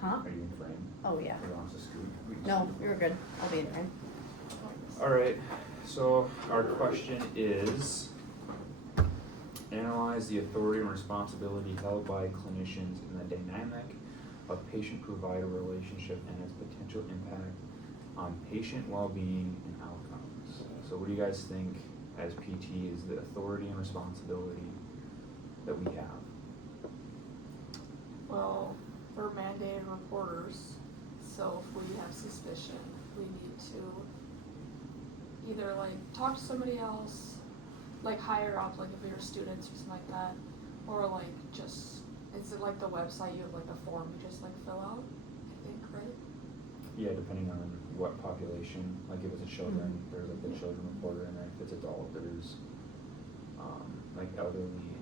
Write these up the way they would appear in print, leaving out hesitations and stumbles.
Huh? Are you in frame? Oh, yeah. Or wants to scoot? We can No, scoot. you're good. I'll be in frame. Alright, so our question is, analyze the authority and responsibility held by clinicians in the dynamic of patient-provider relationship and its potential impact on patient well-being and outcomes. So what do you guys think as PT is the authority and responsibility that we have? Well, we're mandated reporters, so if we have suspicion, we need to either like talk to somebody else, like higher up, like if you're students or something like that, or like just, is it like the website, you have like a form you just like fill out, I think, right? Yeah, depending on what population, like if it's a children, there's like the children reporter, and then if it's adult, there's like elderly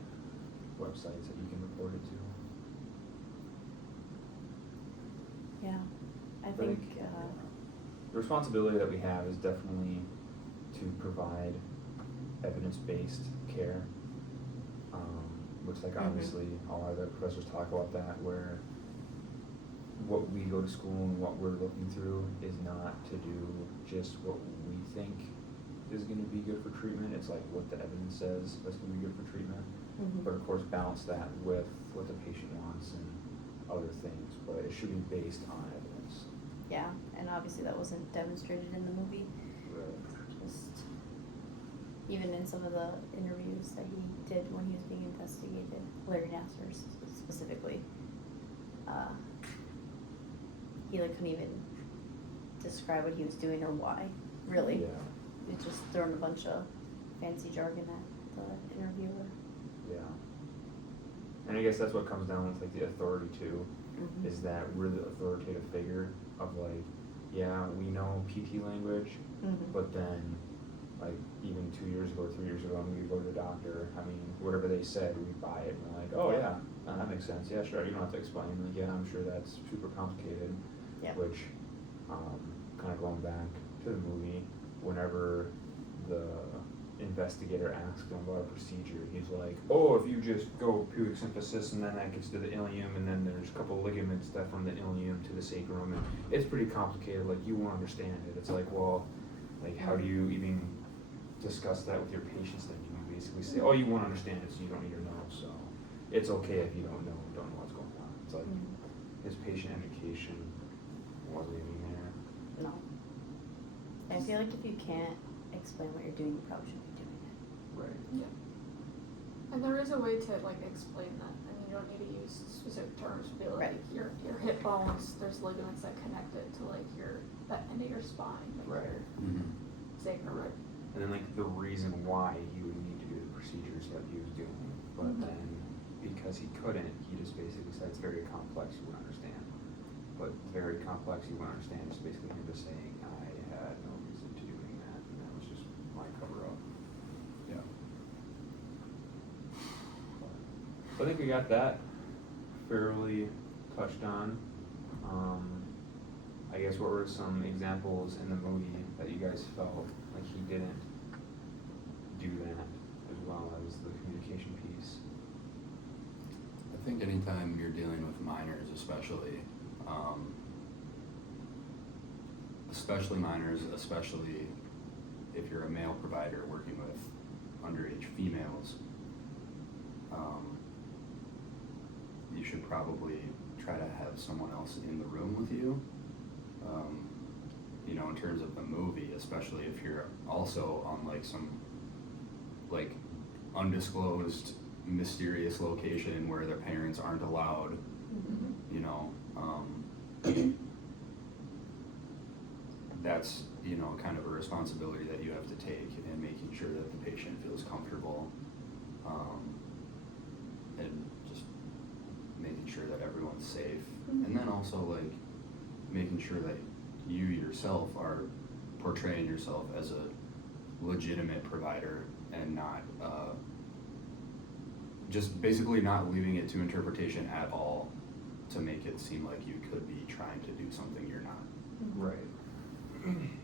websites that you can report it to. Yeah. I But think, the responsibility that we have is definitely to provide evidence-based care. Looks like obviously all our other professors talk about that, where what we go to school and what we're looking through is not to do just what we think is gonna be good for treatment, it's like what the evidence says that's gonna be good for treatment. But of course balance that with what the patient wants and other things, but it should be based on evidence. yeah, and obviously that wasn't demonstrated in the movie. Right. Just even in some of the interviews that he did when he was being investigated, Larry Nassar specifically, he like couldn't even describe what he was doing or why, really. Yeah, He was just throwing a bunch of fancy jargon at the interviewer. yeah. And I guess that's what comes down with like the authority too, is that we're the authoritative figure of like, yeah, we know PT language, but then like even 2 years ago, 3 years ago, when we go to the doctor, I mean, whatever they said, we buy it and we're like, oh yeah, that makes sense, yeah, sure, you don't have to explain, like, yeah, I'm sure that's super complicated. Yeah. Which, kind of going back to the movie, whenever the investigator asked him about a procedure, he's like, oh, if you just go pubic symphysis and then that gets to the ilium and then there's a couple of ligaments that from the ilium to the sacrum, and it's pretty complicated, like you won't understand it. It's like, well, like how do you even discuss that with your patients? Then you basically say, oh, you won't understand it, so you don't need to know, so it's okay if you don't know what's going on. It's like his patient education wasn't even there. No. I feel like if you can't explain what you're doing, you probably shouldn't be doing it. Right. Yeah. And there is a way to like explain that, and you don't need to use specific terms, be like Right. your hip bones, there's ligaments that connect it to like that end of your spine, like Right. your sacrum. And then like the reason why he would need to do the procedures that he was doing, but then because he couldn't, he just basically said it's very complex, you wouldn't understand. But very complex, you wouldn't understand, just basically him just saying, I had no reason to doing that, and that was just my cover up. Yeah. So I think we got that fairly touched on. I guess what were some examples in the movie that you guys felt like he didn't do that, as well as the communication piece? I think anytime you're dealing with minors, especially minors, especially if you're a male provider working with underage females, you should probably try to have someone else in the room with you. You know, in terms of the movie, especially if you're also on like some like undisclosed mysterious location where their parents aren't allowed, you know, that's, you know, kind of a responsibility that you have to take in making sure that the patient feels comfortable, and just making sure that everyone's safe. And then also like making sure that you yourself are portraying yourself as a legitimate provider and not just basically not leaving it to interpretation at all to make it seem like you could be trying to do something you're not. Right.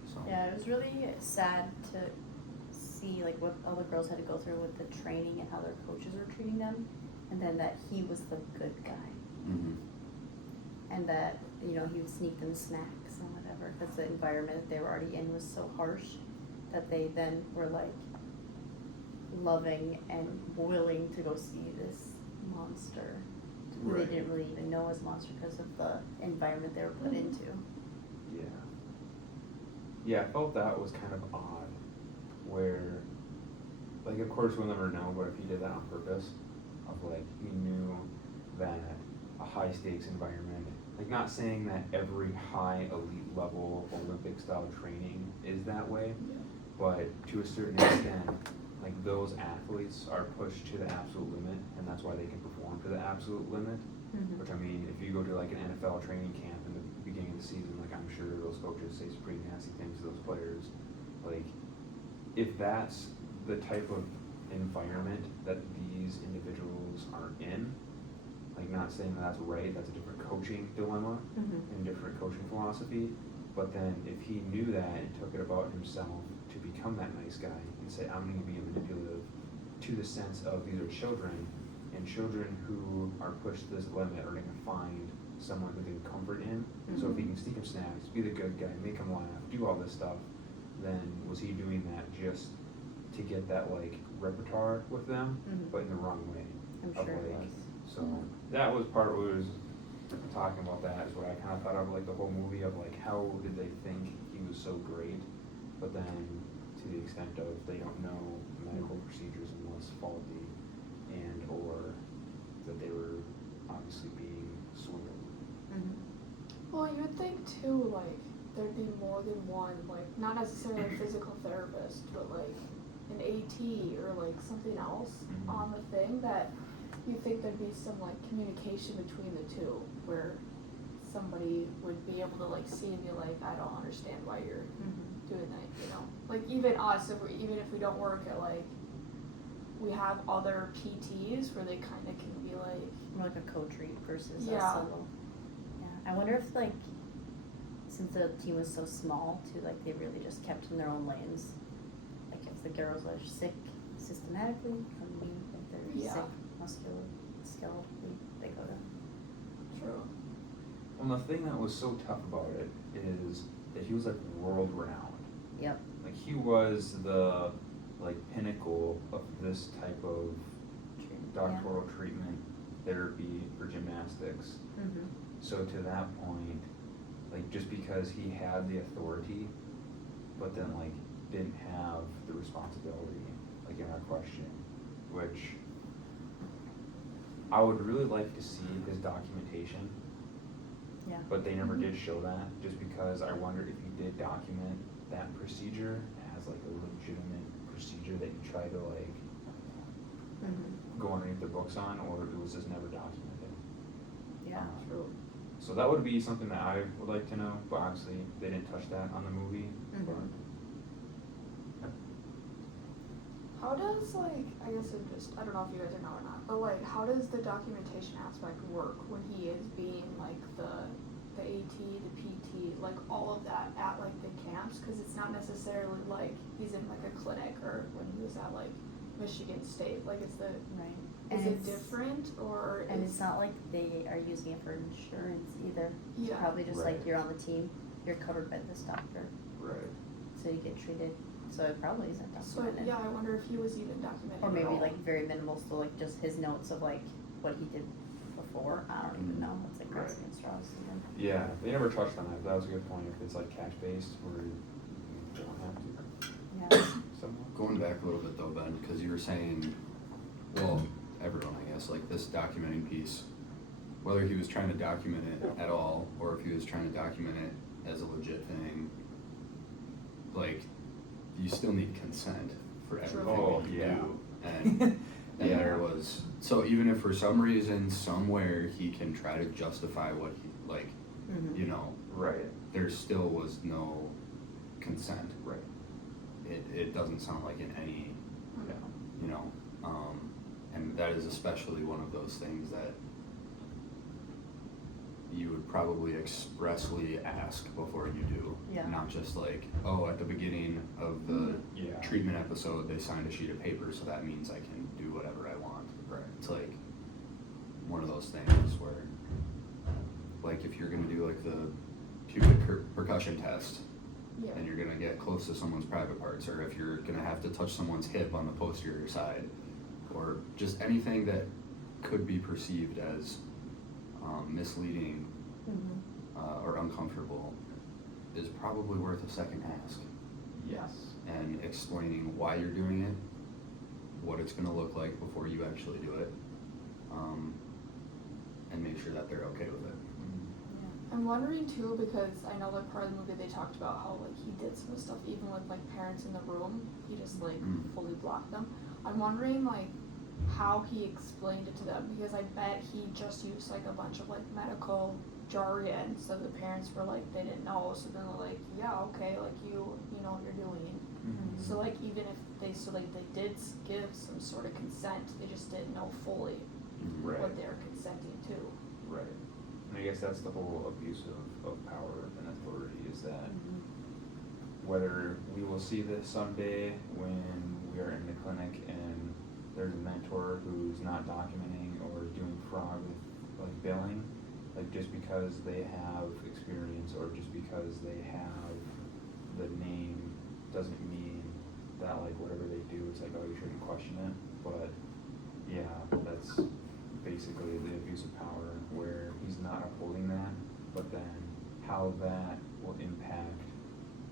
So Yeah, it was really sad to see like what all the girls had to go through with the training and how their coaches were treating them, and then that he was the good guy. and that, you know, he would sneak them snacks and whatever, because the environment that they were already in was so harsh that they then were like loving and willing to go see this monster who Right. they didn't really even know was a monster because of the environment they were put into. Yeah. Yeah, I felt that was kind of odd, where, like, of course we'll never know, but if he did that on purpose, of like, he knew that a high stakes environment, like, not saying that every high elite level Olympic style training is that way, but to a certain extent, like, those athletes are pushed to the absolute limit, and that's why they can perform to the absolute limit. Mhm. Which, I mean, if you go to like an NFL training camp in the beginning of the season, like, I'm sure those coaches say some pretty nasty things to those players. Like, if that's the type of environment that these individuals are in, like, not saying that that's right, that's a different coaching dilemma Mhm. and different coaching philosophy, but then if he knew that and took it about himself to become that nice guy and say, I'm going to be manipulative to the sense of these are children, and children who are pushed to this limit are going to find someone who they can comfort in. So if he can sneak them snacks, be the good guy, make them laugh, do all this stuff, then was he doing that just to get that, like, repertoire with them, Mhm. but in the wrong way? I'm of, sure it like, was. So that was part where it was talking about that is what I kind of thought of, like, the whole movie of, like, how did they think he was so great, but then to the extent of they don't know medical procedures and was faulty, and or that they were obviously being swindled. Mhm. Well, you would think too, like, there'd be more than one, like, not necessarily a physical therapist, but like an AT or like something else Mhm. on the thing that you think there'd be some like communication between the two where somebody would be able to like see and be like, I don't understand why you're Mhm. doing that, you know? Like even us, even if we don't work at like, we have other PTs where they kind of can be like, More like a co-treat versus a Yeah. solo. Yeah, I wonder if, like, since the team was so small too, like, they really just kept in their own lanes. Like, if the girls are sick systematically, come to me. If they're Yeah. sick musculoskeletal, they go to. true. Well, the thing that was so tough about it is that he was, like, world renowned. Yep. Like, he was the, like, pinnacle of this type of doctoral treatment therapy for gymnastics. Mhm. So to that point, like, just because he had the authority, but then, like, didn't have the responsibility, like, in our question, which I would really like to see his documentation, Yeah. but they never did show that, just because I wondered if he did document that procedure as, like, a legitimate procedure that you try to, like, Mhm. go underneath the books on, or it was just never documented. Yeah. True. So that would be something that I would like to know, but obviously they didn't touch that on the movie. Mhm. But How does like, I guess it just, I don't know if you guys know or not, but like how does the documentation aspect work when he is being like the AT, the PT, like all of that at like the camps? Cause it's not necessarily like he's in like a clinic or when he was at like Michigan State, like is the, Right. is it it's- different or And is, it's not like they are using it for insurance either. It's Yeah. probably just like Right. you're on the team, you're covered by this doctor, right. so you get treated. So it probably isn't so documented. yeah, I wonder if he was even documented Or at maybe all. like very minimal, so like just his notes of like what he did before. I don't even know. It's like Right. grasping at straws. Even. Yeah, they never touched on that, but that was a good point. If it's like cash based, where you don't have to. Yeah. Somewhat. Going back a little bit though, Ben, because you were saying, well, everyone, I guess, like this documenting piece, whether he was trying to document it at all, or if he was trying to document it as a legit thing, like, you still need consent for everything Oh, that you yeah. do. And Yeah. there was, so even if for some reason, somewhere he can try to justify what he, like, Mhm. you know, Right. there still was no consent. Right. It doesn't sound like in any, Yeah. you know, and that is especially one of those things that you would probably expressly ask before you do. Yeah. Not just like, oh, at the beginning of the Yeah. treatment episode, they signed a sheet of paper, so that means I can do whatever I want. Right. It's like one of those things where, like, like if you're gonna do like the pubic percussion test, Yeah. and you're gonna get close to someone's private parts, or if you're gonna have to touch someone's hip on the posterior side, or just anything that could be perceived as misleading or uncomfortable, is probably worth a second ask. Yes. And explaining why you're doing it, what it's gonna look like before you actually do it, and make sure that they're okay with it. I'm wondering too, because I know like part of the movie they talked about how like he did some of the stuff even with like parents in the room, he just like fully blocked them. I'm wondering like how he explained it to them, because I bet he just used like a bunch of like medical jargon, so the parents were like they didn't know, so then they're like, yeah, okay, like you know what you're doing. Mm-hmm. So like even if they they did give some sort of consent, they just didn't know fully Right. what they were consenting to. Right. And I guess that's the whole abuse of power and authority, is that whether we will see this someday when we are in the clinic and there's a mentor who's not documenting or is doing fraud with like billing, like just because they have experience or just because they have the name doesn't mean that like whatever they do, it's like, oh, you shouldn't question it. But yeah, that's basically the abuse of power, where he's not upholding that, but then how that will impact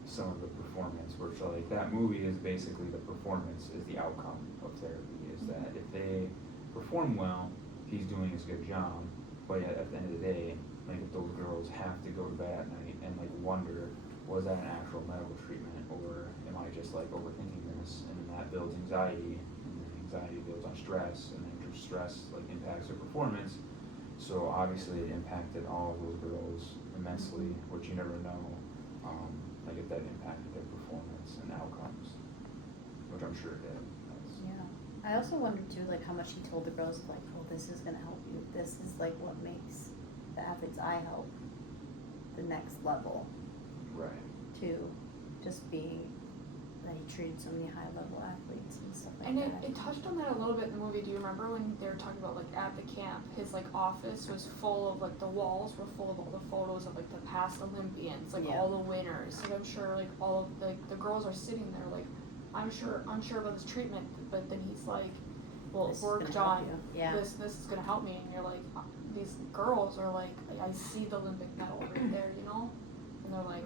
some of the performance, which like that movie is basically the performance is the outcome of therapy, is that if they perform well, he's doing his good job, but yet at the end of the day, like if those girls have to go to bed at night and like wonder, was that an actual medical treatment, or am I just like overthinking this, and then that builds anxiety, and then anxiety builds on stress, and then stress like impacts their performance. So obviously it impacted all of those girls immensely, which you never know, like if that impacted their performance and outcomes, which I'm sure it did. Yeah. I also wonder too, like how much he told the girls, like, oh, this is gonna help you. This is like what makes the athlete's eye help the next level Right. to just being that he treated so many high level athletes and stuff like And that. it touched on that a little bit in the movie. Do you remember when they were talking about like at the camp, his like office was full of like the walls were full of all the photos of like the past Olympians, like Yeah. all the winners. Like I'm sure like all of the girls are sitting there like unsure about this treatment, but then he's like, well, This is work, gonna help John. you. Yeah. This is gonna help me, and you're like, these girls are like, I see the Olympic medal right there, you know, and they're like,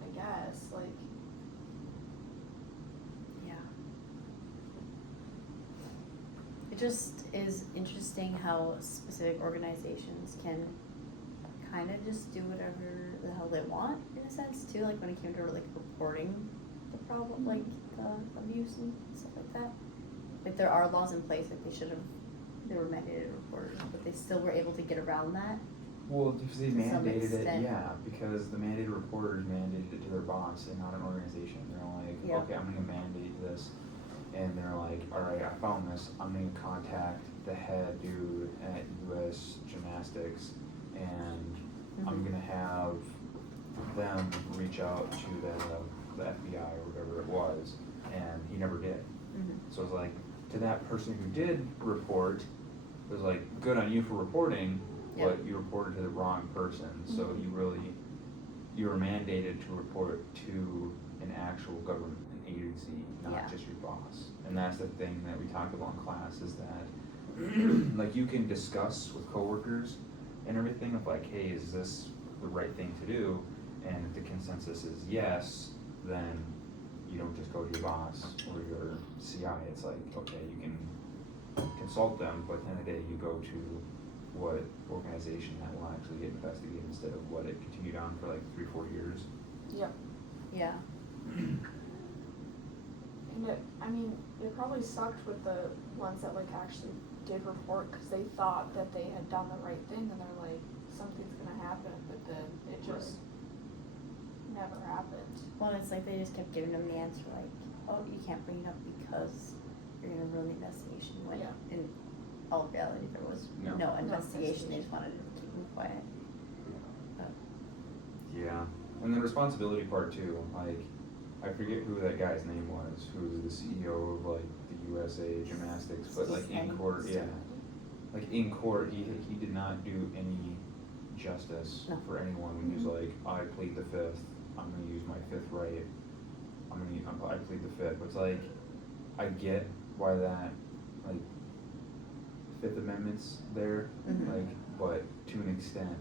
I guess like. Yeah. It just is interesting how specific organizations can kind of just do whatever the hell they want in a sense too, like when it came to like reporting the problem, like the abuse and stuff like that. Like there are laws in place, like they were mandated reporters, but they still were able to get around that. Well, if they To some mandated it, extent. yeah, because the mandated reporters mandated it to their boss and not an organization. They're like, Yeah. okay, I'm gonna mandate this, and they're like, all right, I found this. I'm gonna contact the head dude at U.S. Gymnastics, and I'm gonna have them reach out to the FBI or whatever it was, and he never did. So it's like, to that person who did report, it was like, good on you for reporting, Yeah. but you reported to the wrong person. So you were mandated to report to an actual government agency, not Yeah. just your boss. And that's the thing that we talked about in class, is that like you can discuss with coworkers and everything of like, hey, is this the right thing to do? And if the consensus is yes, then you don't just go to your boss or your CI. It's like, okay, you can consult them, but at the end of the day, you go to what organization that will actually get investigated instead of what it continued on for like 3-4 years. Yep. Yeah. And it probably sucked with the ones that like actually did report, because they thought that they had done the right thing, and they're like, something's gonna happen, but then it just never happened. Well, it's like they just kept giving them the answer, like, oh, you can't bring it up because you're gonna ruin the investigation. When Yeah. in all reality, there was No. no investigation. They just wanted to keep them quiet. But, Yeah, and the responsibility part too. Like, I forget who that guy's name was, who was the CEO of like the USA Gymnastics, but like in court, yeah, like in court, he did not do any justice No. for anyone when he's like, I plead the fifth. I'm gonna use my fifth right. I plead the fifth. It's like, I get why that, like, Fifth Amendment's there, Mhm. like, but to an extent,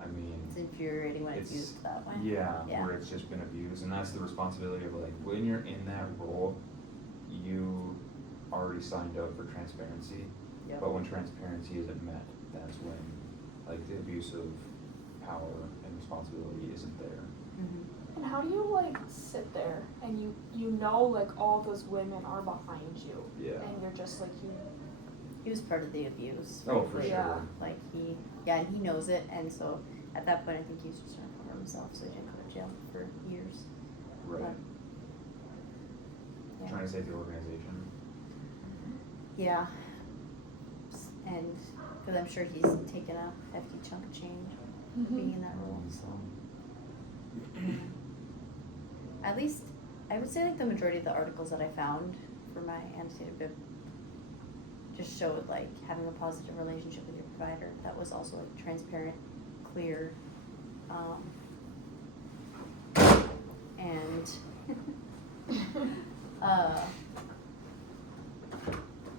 I mean, It's infuriating when it's used that way. yeah, Yeah. where it's just been abused, and that's the responsibility of like, when you're in that role, you already signed up for transparency, Yep. but when transparency isn't met, that's when, like, the abuse of power and responsibility isn't there. Mhm. And how do you like sit there and you know like all those women are behind you Yeah. and you're just like you He was part of the abuse. Oh, for frankly. sure. Yeah. Like and he knows it, and so at that point, I think he was just trying to cover himself, so he didn't go to jail for years. Right. But, yeah. Trying to save the organization. Yeah. And because I'm sure he's taken a hefty chunk of change being in that role, so. At least, I would say like the majority of the articles that I found for my annotated bib just showed like having a positive relationship with your provider that was also like transparent, clear, and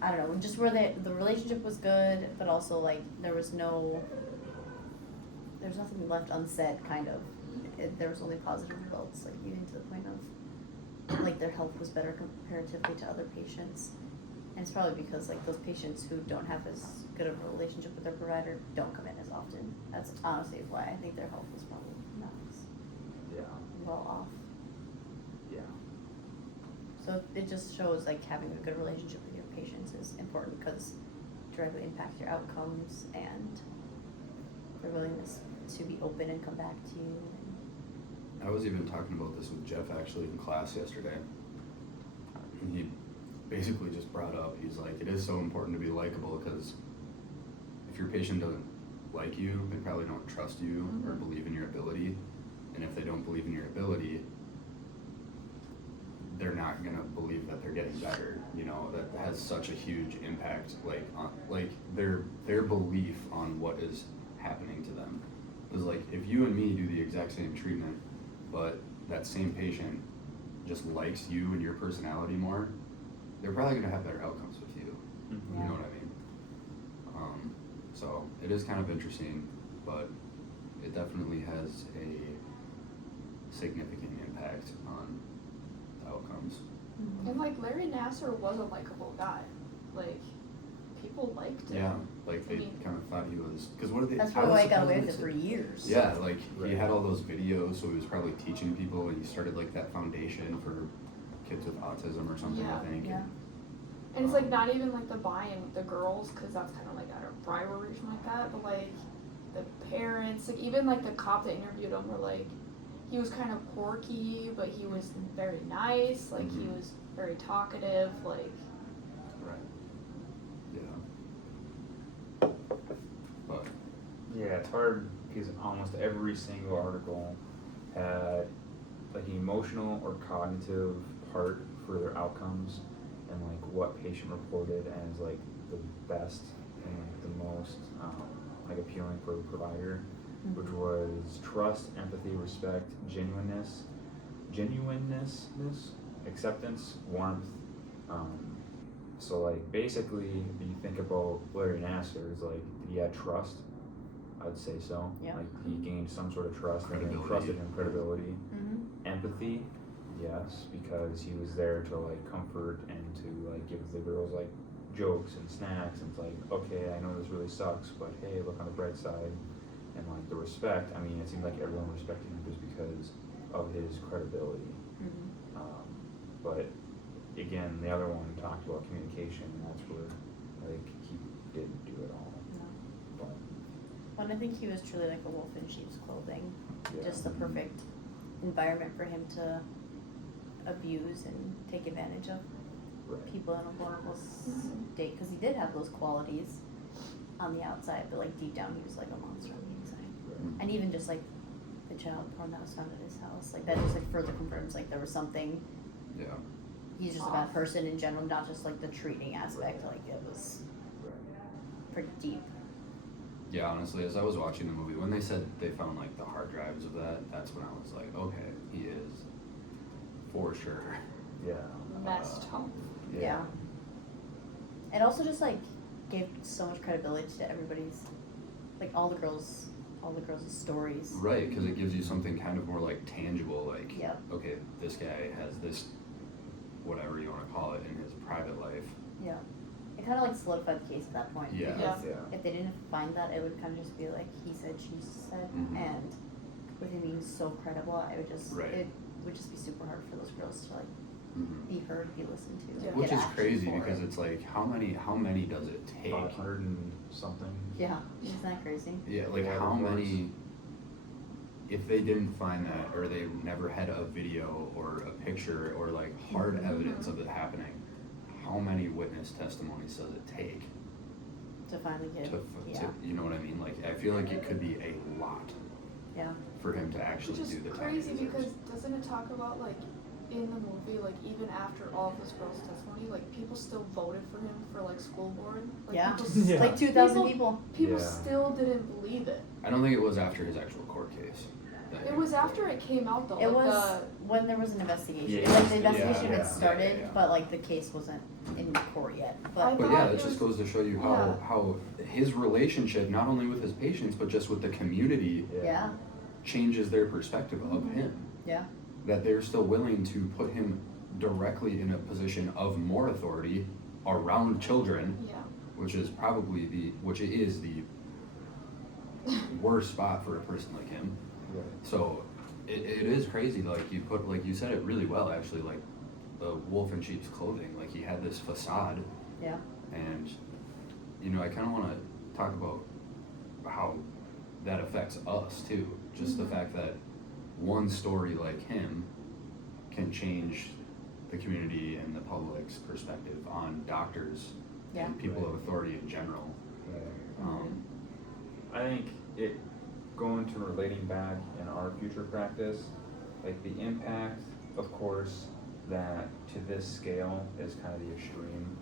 I don't know, just where the relationship was good, but also like there was nothing left unsaid, kind of. There was only positive results, like even to the point of like their health was better comparatively to other patients. And it's probably because like those patients who don't have as good of a relationship with their provider don't come in as often. That's honestly why I think their health was probably not as Yeah. well off. Yeah. So it just shows like having a good relationship with your patients is important because directly impacts your outcomes and their willingness to be open and come back to you. I was even talking about this with Jeff actually in class yesterday. And he basically just brought up, he's like, it is so important to be likable because if your patient doesn't like you, they probably don't trust you or believe in your ability. And if they don't believe in your ability, they're not gonna believe that they're getting better. You know, that has such a huge impact, like on like their belief on what is happening to them. It's like if you and me do the exact same treatment, but that same patient just likes you and your personality more, they're probably gonna have better outcomes with you. Mhm. You know what I mean? So it is kind of interesting, but it definitely has a significant impact on the outcomes. And like Larry Nasser was a likable guy. Like people liked him. Yeah, like they I mean- kind of thought he was, because what did they? That's how probably why was I got the away with it for president? years. Yeah, like he Right. had all those videos, so he was probably teaching people, and he started like that foundation for kids with autism or something, Yeah. I think. Yeah. And it's like not even like the buy-in with the girls, because that's kind of like at a rivalry or something like that. But like the parents, like even like the cop that interviewed him, were like, he was kind of quirky, but he was very nice. Like he Mhm. was very talkative. Like Right. Yeah. But Yeah, it's hard because almost every single article had like an emotional or cognitive part for their outcomes and like what patient reported as like the best and like the most like appealing for the provider, which was trust, empathy, respect, genuineness, acceptance, warmth. So like basically, if you think about Larry Nasser, is like, did he have trust? I'd say so. Yeah. Like he gained some sort of trust and they Credibility. trusted him, credibility. Mm-hmm. Empathy, yes, because he was there to like comfort and to like give the girls like jokes and snacks and it's like, okay, I know this really sucks, but hey, look on the bright side. And like the respect, I mean, it seemed like everyone respected him just because of his credibility. Mm-hmm. But again, the other one talked about communication, and that's where like he didn't do it all. No. But Well, and I think he was truly like a wolf in sheep's clothing. yeah. Just the perfect environment for him to abuse and take advantage of Right. people in a vulnerable state. Because he did have those qualities on the outside, but like deep down, he was like a monster on the inside. Right. And even just like the child porn that was found at his house, like that just like further confirms like there was something. yeah. He's just a bad person in general, not just like the treating aspect. Like it was Right. pretty deep. Yeah, honestly, as I was watching the movie, when they said they found like the hard drives of that, that's when I was like, okay, he is for sure. Yeah. Messed up. Yeah. It also just like gave so much credibility to everybody's, like all the girls' stories. Right, because it gives you something kind of more like tangible, like, Yep. okay, this guy has this, whatever you want to call it, in his private life. Yeah. It kind of like solidified the case at that point. Yeah. Because Yeah. if they didn't find that, it would kind of just be like he said, she said, Mhm. and with him being so credible, it would just Right. it would just be super hard for those girls to like Mhm. be heard, be listened to, Yeah. like, Which get is action crazy for because it. it's like, how many does it take? 500 and something. Yeah, isn't that crazy? Yeah, like Yeah, how reports. many, if they didn't find that, or they never had a video or a picture or like hard Mhm. evidence of it happening, how many witness testimonies does it take To finally get to, yeah, to, you know what I mean? Like, I feel like it could be a lot yeah, for him to actually Which is do the time. crazy he deserves. because doesn't it talk about like in the movie, like even after all of this girl's testimony, like people still voted for him for like school board. Like, yeah. people, Yeah. Like 2,000 People- people. people Yeah. still didn't believe it. I don't think it was after his actual court case. that It he- was after it came out though. It like was when there was an investigation. Yeah, Like the yeah, investigation yeah, had started, yeah. but like the case wasn't in court yet. I But But thought yeah, it it just was- goes to show you yeah. how his relationship, not only with his patients, but just with the community, yeah, changes their perspective of Mhm. him. yeah, That they're still willing to put him directly in a position of more authority around children, Yeah. which is the worst spot for a person like him. Right. So it is crazy. Like you said it really well actually. Like the wolf in sheep's clothing. Like he had this facade, yeah, and I kind of want to talk about how that affects us too. Just the Mhm. fact that one story like him can change the community and the public's perspective on doctors yeah. and people of Right. authority in general. Yeah. Um, I think it going to relating back in our future practice, like the impact, of course, that to this scale is kind of the extreme.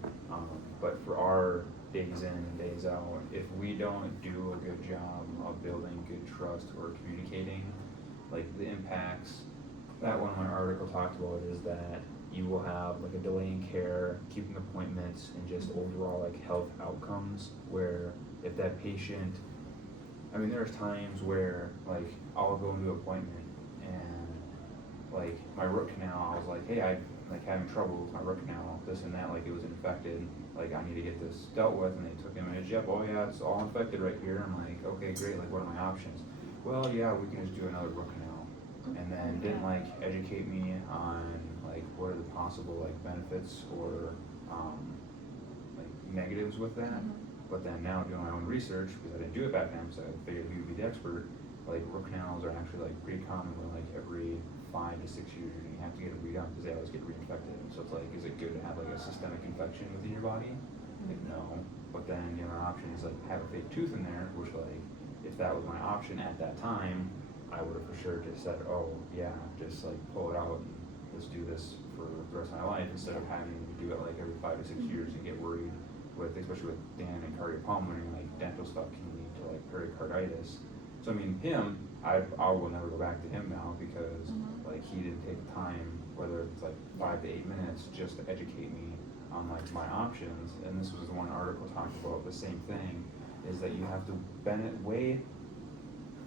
But for our days in and days out, if we don't do a good job of building good trust or communicating, like the impacts, that one my article talked about is that you will have like a delay in care, keeping appointments, and just overall like health outcomes where if that patient, I mean, there's times where like I'll go into an appointment and like my root canal, I was like, hey, I'm like having trouble with my root canal, this and that, like it was infected, like I need to get this dealt with, and they took an image, yep, oh yeah, it's all infected right here. I'm like, okay, great, like what are my options? Well, yeah, we can just do another root canal, and then didn't like educate me on like what are the possible like benefits or like negatives with that. Mhm. But then now doing my own research, because I didn't do it back then, so I figured he would be the expert, like root canals are actually like pretty common where like every 5 to 6 years you're gonna have to get it redone because they always get reinfected. So it's like, is it good to have like a systemic infection within your body? Like no. But then the other option is like have a fake tooth in there, which like if that was my option at that time, I would have for sure just said, oh yeah, just like pull it out and let's do this for the rest of my life instead of having to do it like every 5 to 6 years and get worried with, especially with Dan and cardiopulmonary, like dental stuff can lead to like pericarditis. So I mean him, I will never go back to him now because Mhm. like he didn't take the time, whether it's like 5 to 8 minutes, just to educate me on like my options. And this was the one article talked about the same thing, is that you have to weigh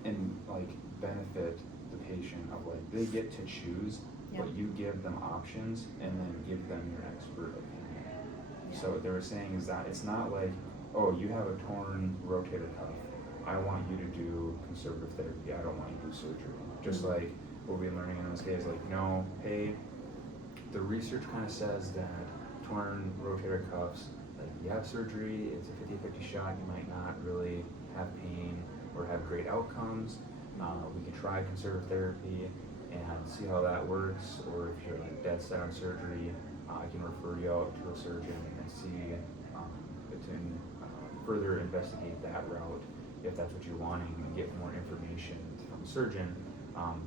and like benefit the patient of like they get to choose, but Yeah. you give them options and then give them your expert opinion. Yeah. So what they were saying is that it's not like, oh, you have a torn rotator cuff, I want you to do conservative therapy, I don't want you to do surgery. Just like what we've been learning in this case, like no, hey, the research kind of says that torn rotator cuffs, like you have surgery, it's a 50-50 shot, you might not really have pain or have great outcomes. We can try conservative therapy and see how that works, or if you're like dead set on surgery, I can refer you out to a surgeon and see further investigate that route if that's what you're wanting and get more information from a surgeon.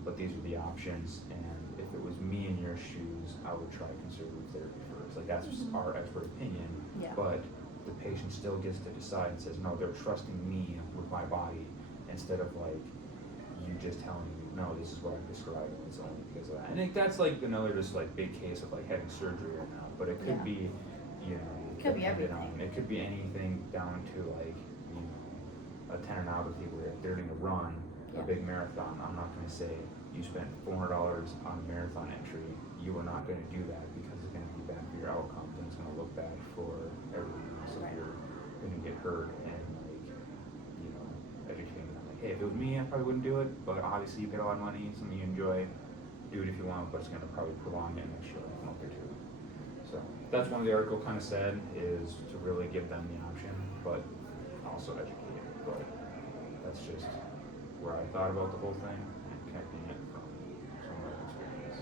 But these are the options, and if it was me in your shoes, I would try conservative therapy first. Like that's just our expert opinion. Yeah. But the patient still gets to decide and says, no, they're trusting me with my body, instead of like you just telling me, no, this is what I'm describing, it's only because of that. And that's like another just like big case of like having surgery right now, but it could Yeah. be, you know, It could be dependent everything. it could be anything down to like, you know, a tendinopathy where if they're gonna run a Yeah. big marathon, I'm not gonna say you spent $400 on a marathon entry, you are not gonna do that because it's gonna be bad for your outcomes and it's gonna look bad for everyone else if Right. you're gonna get hurt and like, you know, educating them like, hey, if it was me, I probably wouldn't do it, but obviously you paid a lot of money, something you enjoy, do it if you want, but it's gonna probably prolong it and make sure like a month or two. So that's one of the article kind of said, is to really give them the option, but also educate. But that's just where I thought about the whole thing and connecting it from some of my experience.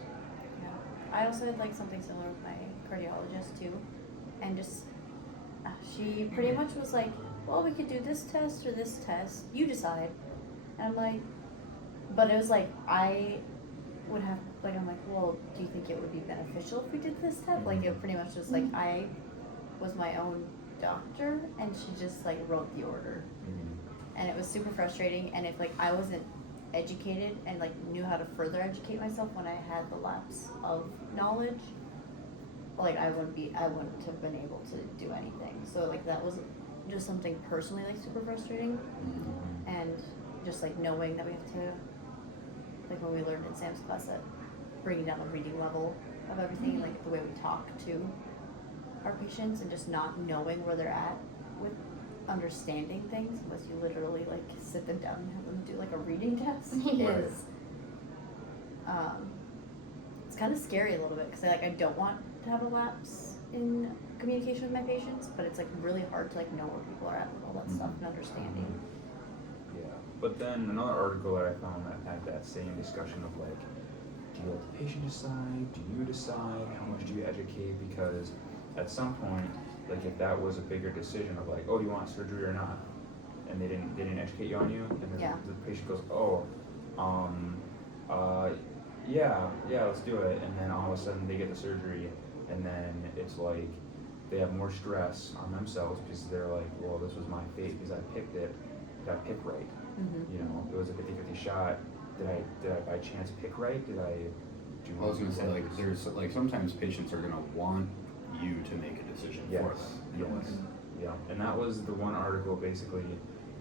Yeah. I also had like something similar with my cardiologist too, and just she pretty much was like, well, we could do this test or this test, you decide. And I'm like, but it was like I would have like, I'm like, well, do you think it would be beneficial if we did this test? Like it pretty much just like I was my own doctor and she just like wrote the order. And it was super frustrating, and if like I wasn't educated and like knew how to further educate myself when I had the lapse of knowledge, like I wouldn't have been able to do anything. So like that was just something personally like super frustrating, and just like knowing that we have to, like when we learned in Sam's class, that bringing down the reading level of everything, like the way we talk to our patients, and just not knowing where they're at with understanding things unless you literally like sit them down and have them do like a reading test Right. is it's kind of scary a little bit because I don't want to have a lapse in communication with my patients, but it's like really hard to like know where people are at with all that stuff and understanding. Yeah, but then another article that I found that had that same discussion of like, do you let the patient decide? Do you decide? How much do you educate? Because at some point, like if that was a bigger decision of like, oh, do you want surgery or not? And they didn't educate you on you, and then Yeah. the patient goes, oh, yeah, let's do it. And then all of a sudden they get the surgery, and then it's like they have more stress on themselves because they're like, well, this was my fate because I picked it. Did I pick right? Mm-hmm. You know, it was a 50-50 shot. Did I by chance pick right? Did I do? I was gonna say, like, things? there's, like, sometimes patients are gonna want you to make a decision Yes, for them. in a yes, way. yeah, and that was the one article basically,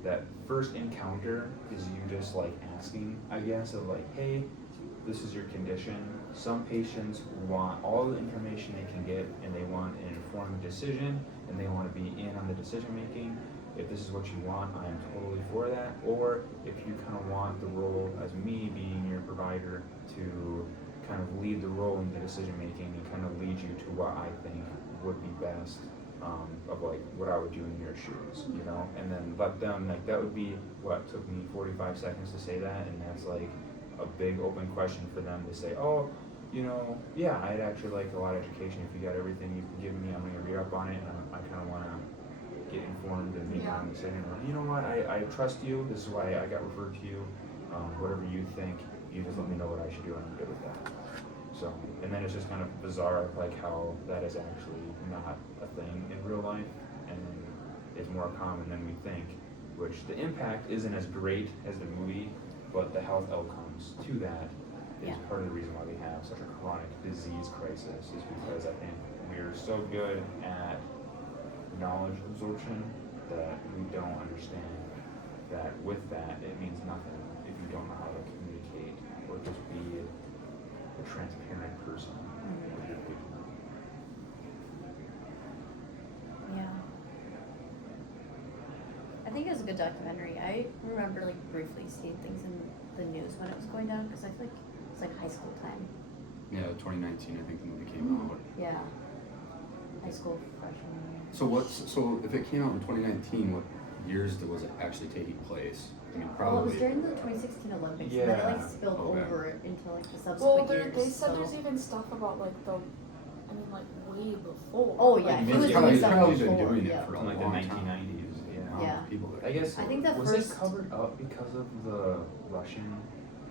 that first encounter is you just like asking, I guess, of like, hey, this is your condition. Some patients want all the information they can get and they want an informed decision and they want to be in on the decision making. If this is what you want, I am totally for that. Or if you kind of want the role as me being your provider to kind of lead the role in the decision making and kind of lead you to what I think would be best, of like what I would do in your shoes, you know, and then let them, like that would be what took me 45 seconds to say that, and that's like a big open question for them to say, oh, you know, yeah, I'd actually like a lot of education. If you got everything you can give me, I'm gonna read up on it, and I kind of want to get informed and make my own decision. Or, you know what, I trust you, this is why I got referred to you, whatever you think, you just let me know what I should do and I'm good with that. So, and then it's just kind of bizarre, like how that is actually not a thing in real life and is more common than we think, which the impact isn't as great as the movie, but the health outcomes to that is Yeah. part of the reason why we have such a chronic disease crisis, is because I think we're so good at knowledge absorption that we don't understand that with that it means nothing if you don't know how to communicate or just be a transparent person with your patient. Yeah. I think it was a good documentary. I remember like briefly seeing things in the news when it was going down because I feel like it's like high school time. Yeah, 2019, I think the movie came out. Yeah. High school freshman year. So if it came out in 2019, what years was it actually taking place? I mean, Well, it was probably. during the 2016 Olympics, and then it Yeah. like spilled Okay. over into like the Well, subsequent they years. said so. there's even stuff about like way before. Oh, Like, yeah, I mean, he was it's doing probably, something probably been before, doing yeah. it for a From like the long 1990s, time. yeah. Yeah. People that I guess I think the was first- it covered up because of the Russian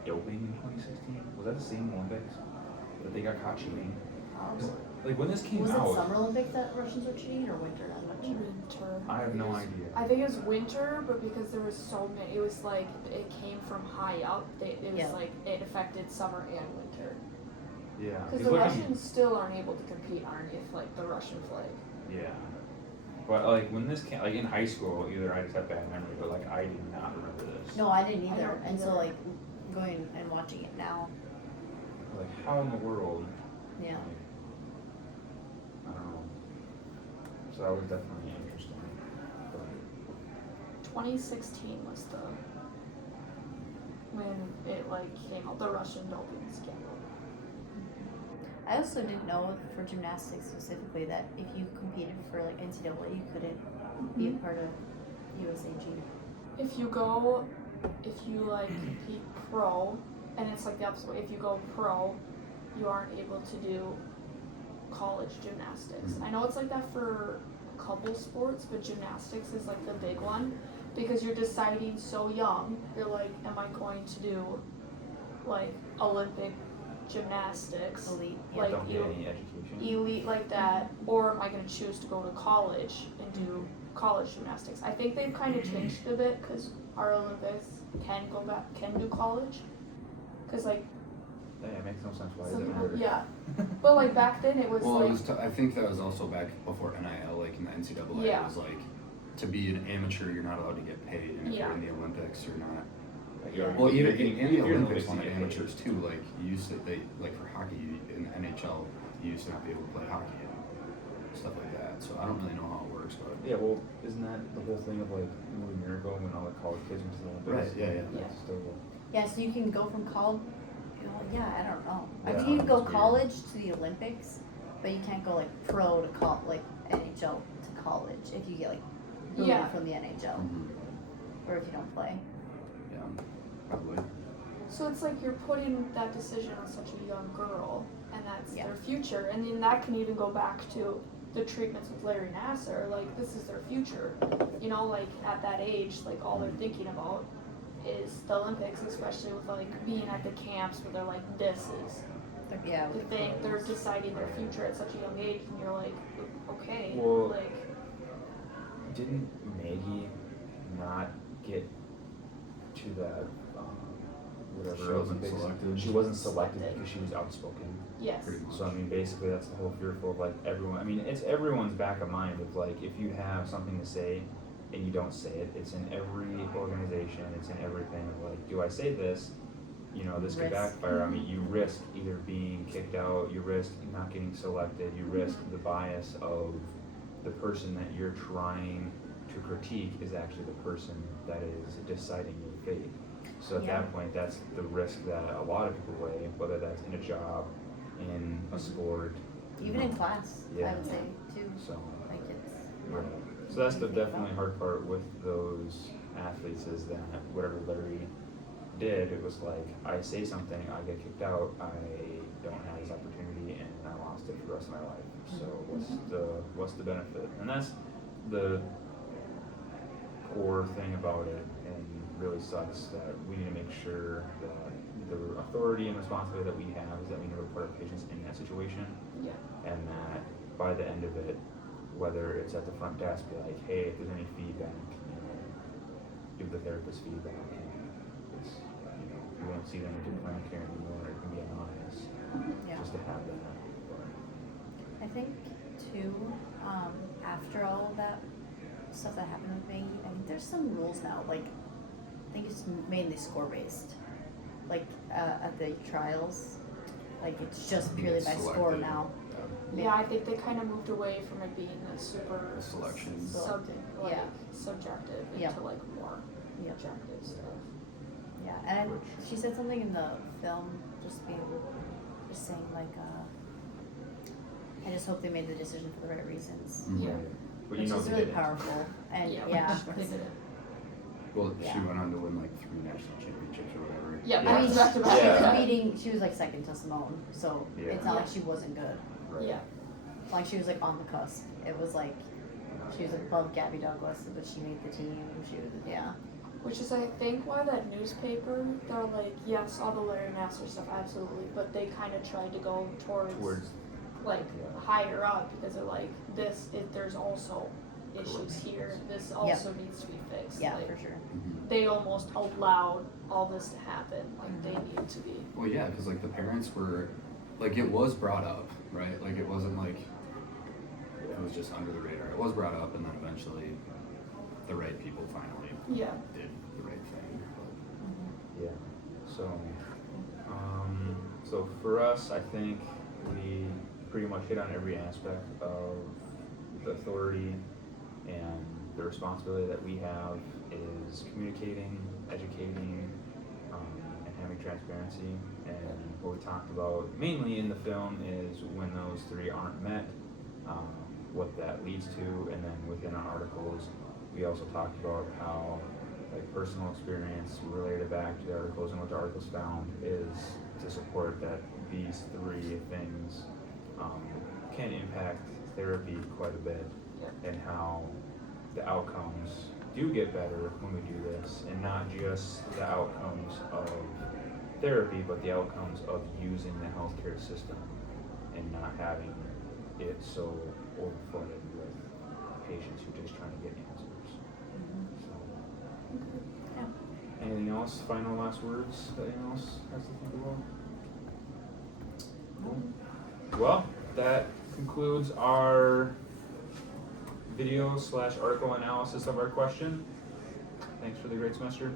doping in 2016? Was that the same Olympics that they got caught cheating? Like when this came Was it out, Summer Olympics that Russians were cheating or winter? I'm not sure. Winter. I have no idea. I think it was winter, but because there was so many, it was like it came from high up. It was Yeah. like it affected summer and winter. Yeah. Because He's the looking- Russians still aren't able to compete underneath like the Russian flag. Yeah. But like when this came, like in high school, either I just have bad memory, but like I did not remember this. No, I didn't I either. don't And so either. like going and watching it now, Like how in the world? yeah. I don't know. So that was definitely interesting. But 2016 was the when it like came out, the Russian doping scandal. I also didn't know for gymnastics specifically that if you competed for like NCAA, you couldn't be a part of USAG. If you like compete pro, and it's like the opposite way. If you go pro, you aren't able to do college gymnastics. I know it's like that for a couple sports, but gymnastics is like the big one because you're deciding so young. You're like, am I going to do like Olympic gymnastics, Elite. Yeah. like don't get you any education. elite like that, or am I going to choose to go to college and do college gymnastics? I think they've kind of changed a bit because our Olympics can do college, because like Yeah, it makes no sense. Why does some it people, matter? yeah, but like back then it was Well, like it was I think that was also back before NIL, like in the NCAA. Yeah. It was like to be an amateur, you're not allowed to get paid, and if Yeah. you're in the Olympics, you're not. Like, you're- Well, you're even getting- in the if you're in Olympics, one of you the get paid. amateurs too. Like you used to, they like for hockey in the NHL, you used to not be able to play hockey and stuff like that. So I don't really know how it works, but Yeah, well, isn't that the whole thing of like Movie Miracle when all the college kids went to the Olympics? Right, yeah, yeah. That's still. Yeah, so you can go from college. Yeah, I don't know. I Yeah, think you can go it's weird. college to the Olympics, but you can't go like pro to like NHL to college if you get like booted Yeah. from the NHL or if you don't play. yeah, probably. so it's like you're putting that decision on such a young girl, and that's Yeah. their future, and then that can even go back to the treatments with Larry Nasser. Like this is their future, you know, like at that age, like all they're thinking about is the Olympics, especially with like being at the camps where they're like, this is Yeah. the thing. They're deciding their future at such a young age, and you're like, okay, Well, like Didn't Maggie not get to that whatever She wasn't Olympics? selected. She wasn't selected because she was outspoken. yes, Pretty much. So I mean, basically, that's the whole fearful of like everyone. I mean, it's everyone's back of mind of like if you have something to say and you don't say it, it's in every organization. It's in everything. Of like, do I say this? You know, this could Risk. backfire on me. You risk either being kicked out. You risk not getting selected. You risk the bias of the person that you're trying to critique is actually the person that is deciding your fate. So at Yeah. that point, that's the risk that a lot of people weigh, whether that's in a job, in a sport. Even in class, Yeah. I would say too. So, Like it's. yeah. So that's the definitely hard part with those athletes is that whatever Larry did, it was like, I say something, I get kicked out, I don't have this opportunity, and I lost it for the rest of my life. So what's the benefit? And that's the poor thing about it, and really sucks that we need to make sure that the authority and responsibility that we have is that we never put our patients in that situation, yeah. and that by the end of it, whether it's at the front desk, be like, hey, if there's any feedback, you know, give the therapist feedback, and it's, you know, you won't see them in clinic care anymore, it can be anonymous, Yeah. just to have that. I think too, after all of that stuff that happened with Maggie, I think there's some rules now. Like, I think it's mainly score based. Like at the trials, like it's just I think purely it's by score selected. now. Yeah, I think they kind of moved away from it being a super The selection. like Yeah. subjective Yeah. into like more Yep. objective stuff. Yeah, and Which- she said something in the film, just saying like, I just hope they made the decision for the right reasons, Mhm. Yeah. But which you know is they really didn't. powerful. And Yeah, yeah, which they didn't. Well, she Yeah. went on to win like 3 national championships or whatever. Yeah, Yeah. I mean, back to back to back. she Yeah. was beating. She was like second to Simone, so Yeah. it's not Yeah. like she wasn't good. Right. Yeah. Like she was like on the cusp. It was like she was above Gabby Douglas, but she made the team. She was Which is, I think, why that newspaper, they're like, yes, all the Larry Nasser stuff, absolutely, but they kind of tried to go towards like Yeah. higher up because they're like there's also issues Correct. here. This also needs to be fixed. Yeah, like, for sure. they almost allowed all this to happen. Like they need to be. Well, yeah, because like the parents were, like it was brought up, right? Like it wasn't like it was just under the radar. It was brought up, and then eventually, the right people finally Yeah. did the right thing. Yeah. So, so for us, I think we pretty much hit on every aspect of the authority and the responsibility that we have is communicating, educating, and having transparency. And what we talked about mainly in the film is when those three aren't met, what that leads to, and then within our articles, we also talked about how like personal experience related back to the articles and what the articles found is to support that these three things can impact therapy quite a bit, and how the outcomes do get better when we do this, and not just the outcomes of therapy, but the outcomes of using the healthcare system and not having it so overflooded with patients who are just trying to get answers. So, Yeah. anything else? Final last words that anyone else has to think about? No? Well, that concludes our video / article analysis of our question. Thanks for the great semester.